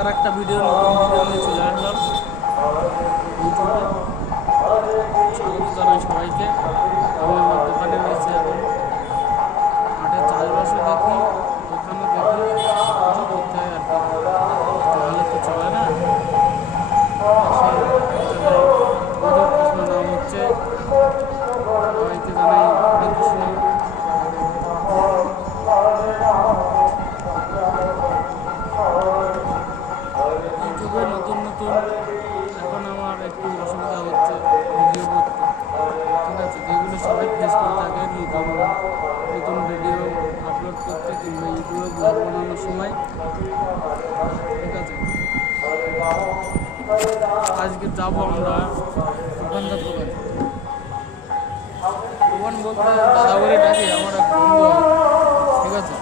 আর একটা ভিডিও নতুন ভিডিও নিয়ে চলে আসলাম ইউটিউবে। স্বাগত জানাই সবাইকে। আমি আমার দোকানে রয়েছে, এখন মাঠে চাষবাসও দেখি, দোকানও দেখি, কিছু করতে হয় আর কি, তাহলে তো চলে না। আমাদের কৃষ্ণ নাম হচ্ছে, সবাইকে জানাই হরে কৃষ্ণ। ইউটিউবে নতুন নতুন এখন আমার একটু অসুবিধা হচ্ছে ভিডিও করতে, ঠিক আছে, যেগুলো সবাই ফেস করে থাকে নতুন নতুন ভিডিও আপলোড করতে কিংবা ইউটিউবে ব্লগ বানানোর সময়, ঠিক আছে। আজকে যাবো আমরা দোকানদার দোকানে। দোকান বলতে দাদা বলে ডাকি, আমার এক বন্ধু, ঠিক আছে।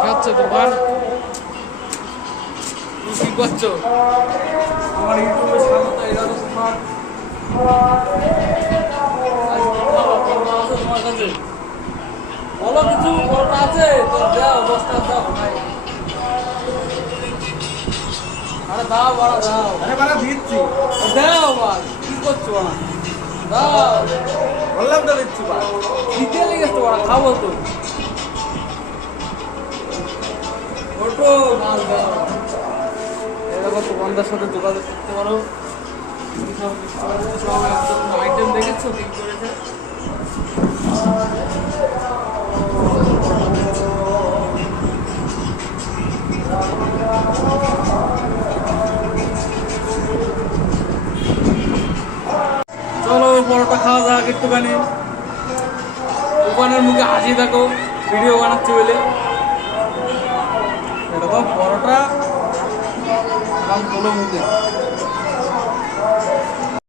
কি হচ্ছে দোকান? তুমি কি করছো? আমার ইউটিউবে স্বাগত। এরা তো তোমার তোমার কাছে বলো, কিছু বড়টা আছে তো দাও, 10টা দাও ভাই। আরে দাও বড় দাও। আরে বাড়া দিচ্ছি, দাও ভাই। কি করছো বাড়া? দাও বললাম তো দিচ্ছি ভাই। দিতে লেগেছে বাড়া, খাবো তো। ওটো মাল দাও। এরকম দোকানদার সাথে যোগাযোগ করতে পারো। সব আইটেম দেখেছো কি করেছে? চলো পরোটা খাওয়া যাক একটুখানি। দোকানের মুখে হাসি থাকো, ভিডিও বানাচ্ছি বলে। এরকম পরোটা কারণ তোলো মুখে।